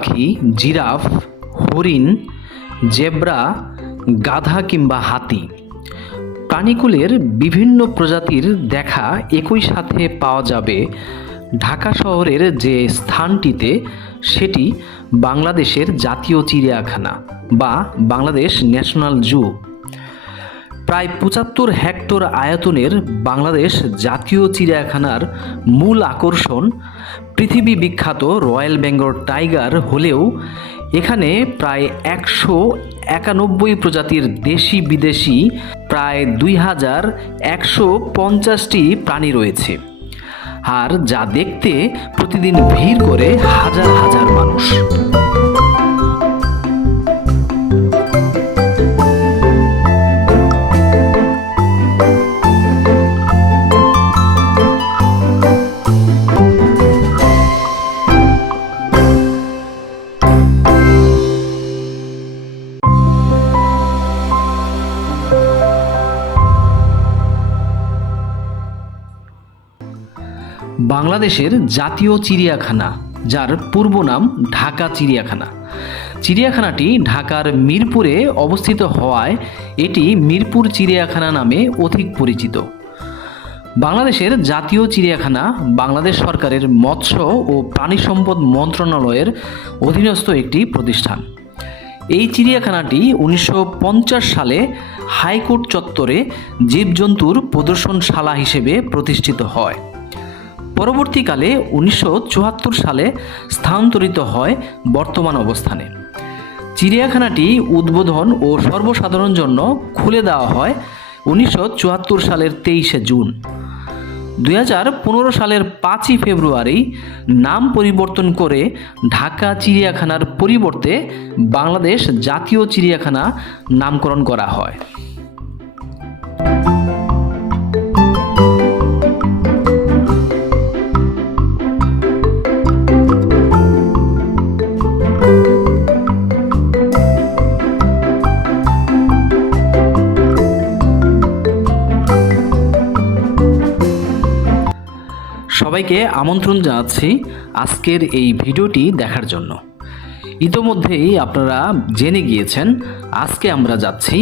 পাখি, জিরাফ, হরিণ, জেব্রা, গাধা কিংবা হাতি। প্রাণীকুলের বিভিন্ন প্রজাতির দেখা একই সাথে পাওয়া যাবে ঢাকা শহরের যে স্থানটিতে, সেটি বাংলাদেশের জাতীয় চিড়িয়াখানা বা বাংলাদেশ ন্যাশনাল জু। প্রায় ৭৫ হেক্টর আয়তনের বাংলাদেশ জাতীয় চিড়িয়াখানার মূল আকর্ষণ পৃথিবী বিখ্যাত রয়্যাল বেঙ্গল টাইগার হলেও এখানে প্রায় ১৯১ প্রজাতির দেশি বিদেশি প্রায় ২,১৫০টি প্রাণী রয়েছে, আর যা দেখতে প্রতিদিন ভিড় করে হাজার হাজার মানুষ। বাংলাদেশের জাতীয় চিড়িয়াখানা, যার পূর্ব নাম ঢাকা চিড়িয়াখানা। চিড়িয়াখানাটি ঢাকার মিরপুরে অবস্থিত হওয়ায় এটি মিরপুর চিড়িয়াখানা নামে অধিক পরিচিত। বাংলাদেশের জাতীয় চিড়িয়াখানা বাংলাদেশ সরকারের মৎস্য ও প্রাণী সম্পদ মন্ত্রণালয়ের অধীনস্থ একটি প্রতিষ্ঠান। এই চিড়িয়াখানাটি ১৯৫০ সালে হাইকোর্ট চত্বরে জীবজন্তুর প্রদর্শনশালা হিসেবে প্রতিষ্ঠিত হয়। পরবর্তীকালে ১৯৭৪ সালে স্থানান্তরিত হয় বর্তমান অবস্থানে। চিড়িয়াখানাটি উদ্বোধন ও সর্বসাধারণ জন্য খুলে দেওয়া হয় ১৯৭৪ সালের ২৩শে জুন। ২০১৫ সালের ৫ই ফেব্রুয়ারি নাম পরিবর্তন করে ঢাকা চিড়িয়াখানার পরিবর্তে বাংলাদেশ জাতীয় চিড়িয়াখানা নামকরণ করা হয়। সবাইকে আমন্ত্রণ জানাচ্ছি আজকের এই ভিডিওটি দেখার জন্য। ইতোমধ্যেই আপনারা জেনে গিয়েছেন আজকে আমরা যাচ্ছি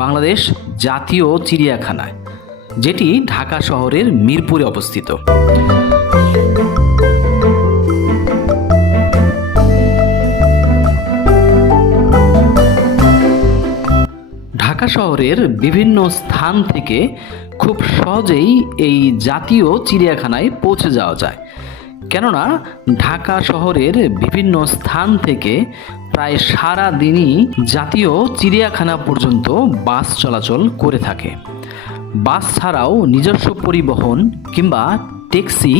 বাংলাদেশ জাতীয় চিড়িয়াখানায়, যেটি ঢাকা শহরের মিরপুরে অবস্থিত। ঢাকা শহরের বিভিন্ন স্থান থেকে খুব সহজেই এই জাতীয় চিড়িয়াখানায় পৌঁছে যাওয়া যায়, কেননা ঢাকা শহরের বিভিন্ন স্থান থেকে প্রায় সারা দিনই জাতীয় চিড়িয়াখানা পর্যন্ত বাস চলাচল করে থাকে। বাস ছাড়াও নিজস্ব পরিবহন কিংবা ট্যাক্সি,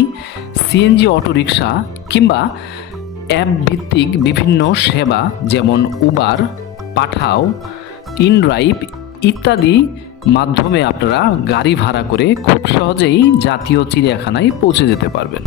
সিএনজি অটোরিকশা কিংবা অ্যাপ ভিত্তিক বিভিন্ন সেবা যেমন উবার, পাঠাও, ইনড্রাইভ ইত্যাদি মাধ্যমে আপনারা গাড়ি ভাড়া করে খুব সহজেই জাতীয় চিড়িয়াখানায় পৌঁছে যেতে পারবেন।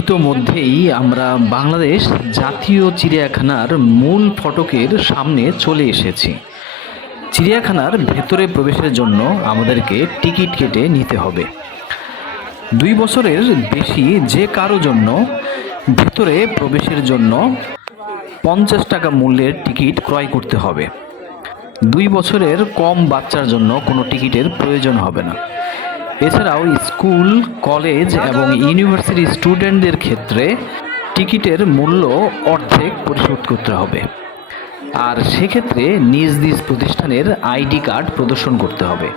ইতোমধ্যেই আমরা বাংলাদেশ জাতীয় চিড়িয়াখানার মূল ফটকের সামনে চলে এসেছি। চিড়িয়াখানার ভেতরে প্রবেশের জন্য আমাদেরকে টিকিট কেটে নিতে হবে। ২ বছরের বেশি যে কারো জন্য ভেতরে প্রবেশের জন্য ৫০ টাকা মূল্যের টিকিট ক্রয় করতে হবে। ২ বছরের কম বাচ্চার জন্য কোনো টিকিটের প্রয়োজন হবে না। এছাড়াও স্কুল, কলেজ এবং ইউনিভার্সিটি স্টুডেন্টদের ক্ষেত্রে টিকিটের মূল্য অর্ধেক পরিশোধ করতে হবে, আর সেক্ষেত্রে নিজ নিজ প্রতিষ্ঠানের আইডি কার্ড প্রদর্শন করতে হবে।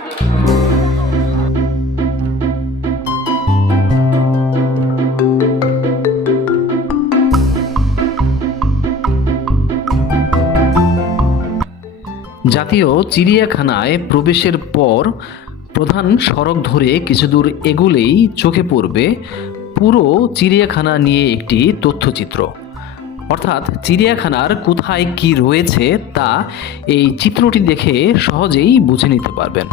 জাতীয় চিড়িয়াখানায় প্রবেশের পর প্রধান সড়ক ধরে কিছু দূর এগুলেই চোখে পড়বে পুরো চিড়িয়াখানা নিয়ে একটি তথ্যচিত্র। অর্থাৎ চিড়িয়াখানার কোথায় কি রয়েছে তা এই চিত্রটি দেখে সহজেই বুঝে নিতে পারবেন।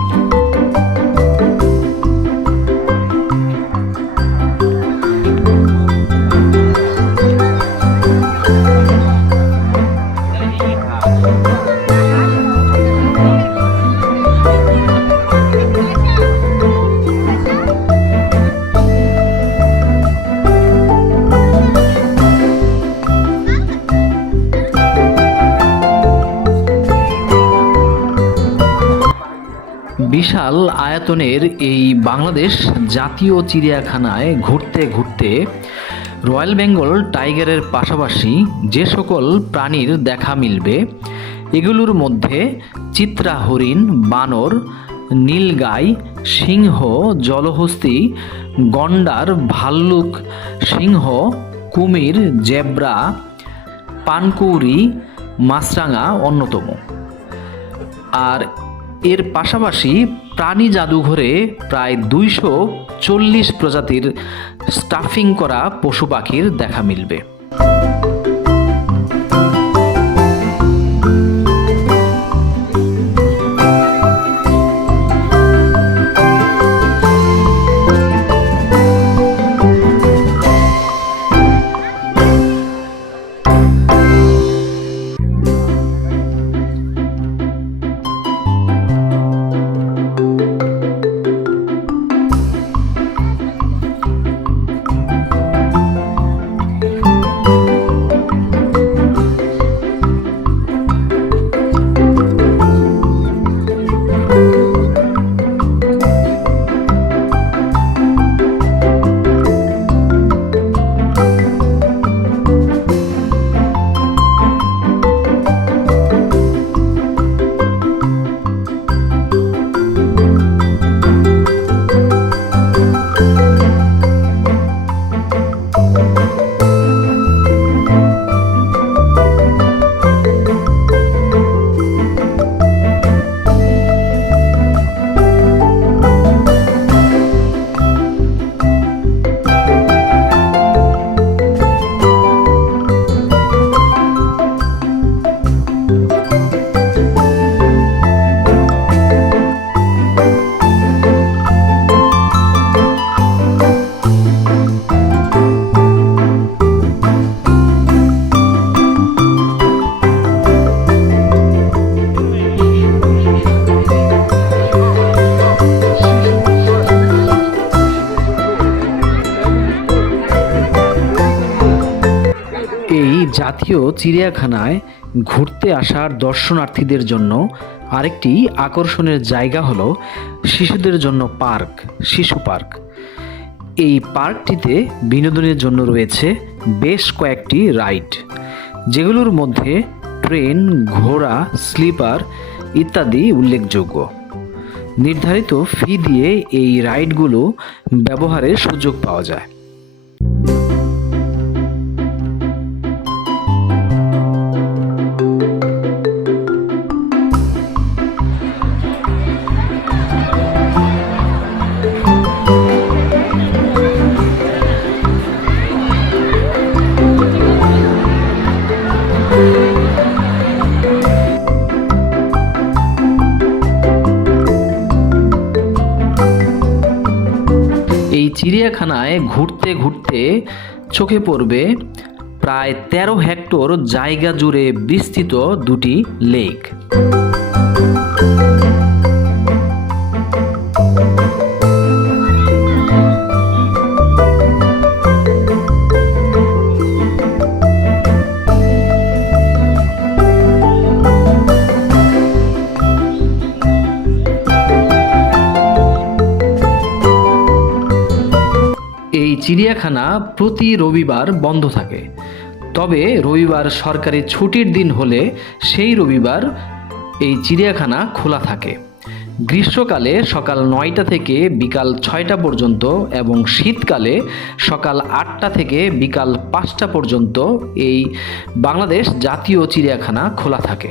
বিশাল আয়তনের এই বাংলাদেশ জাতীয় চিড়িয়াখানায় ঘুরতে ঘুরতে রয়্যাল বেঙ্গল টাইগারের পাশাপাশি যে সকল প্রাণীর দেখা মিলবে এগুলোর মধ্যে চিত্রা হরিণ, বানর, নীলগাই, সিংহ, জলহস্তী, গন্ডার, ভাল্লুক, সিংহ, কুমির, জেব্রা, পানকৌড়ি, মাছরাঙা অন্যতম। আর এর পাশাপাশি প্রাণী জাদুঘরে প্রায় 240 প্রজাতির স্টাফিং করা পশু পাখির দেখা মিলবে। এই জাতীয় চিড়িয়াখানায় ঘুরতে আসা দর্শনার্থীদের জন্য আরেকটি আকর্ষণের জায়গা হলো শিশুদের জন্য পার্ক, শিশু পার্ক। এই পার্কটিতে বিনোদনের জন্য রয়েছে বেশ কয়েকটি রাইড, যেগুলোর মধ্যে ট্রেন, ঘোড়া, স্লিপার ইত্যাদি উল্লেখযোগ্য। নির্ধারিত ফি দিয়ে এই রাইডগুলো ব্যবহারের সুযোগ পাওয়া যায়। এই চিড়িয়াখানায় ঘুরতে ঘুরতে চোখে পড়বে প্রায় 13 হেক্টর জায়গা জুড়ে বিস্তৃত দুটি লেক। এই চিড়িয়াখানা প্রতি রবিবার বন্ধ থাকে, তবে রবিবার সরকারি ছুটির দিন হলে সেই রবিবার এই চিড়িয়াখানা খোলা থাকে। গ্রীষ্মকালে সকাল 9টা থেকে বিকাল 6টা পর্যন্ত এবং শীতকালে সকাল 8টা থেকে বিকাল 5টা পর্যন্ত এই বাংলাদেশ জাতীয় চিড়িয়াখানা খোলা থাকে।